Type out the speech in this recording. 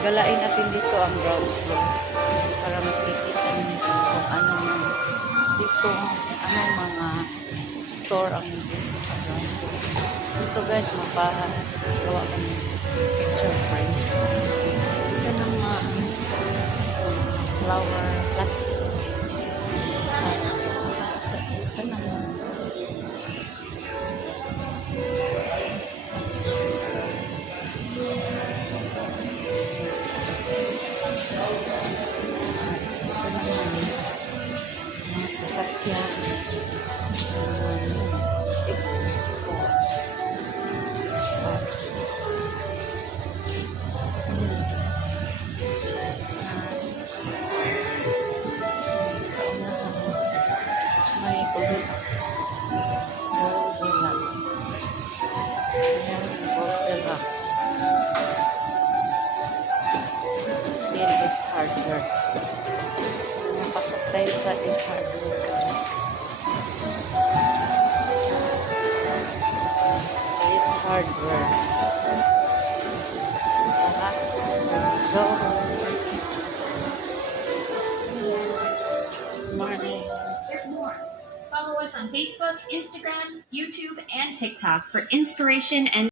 Galain natin dito ang ground floor para makikita niyo kung ano mga dito, ano mga store ang dito sa ground floor. Dito guys, mapagawa ka ng picture frame. Dito ng mga flower, plastic. Ito naman. Mga sasakyan, exports, sa unahan may Goldilocks, ayan, Goldilocks. Here is hardware. Pasok tayo sa is hardware. Is hardware. Tara, let's go. Morning. There's more. Follow us on Facebook, Instagram, YouTube, and TikTok for inspiration and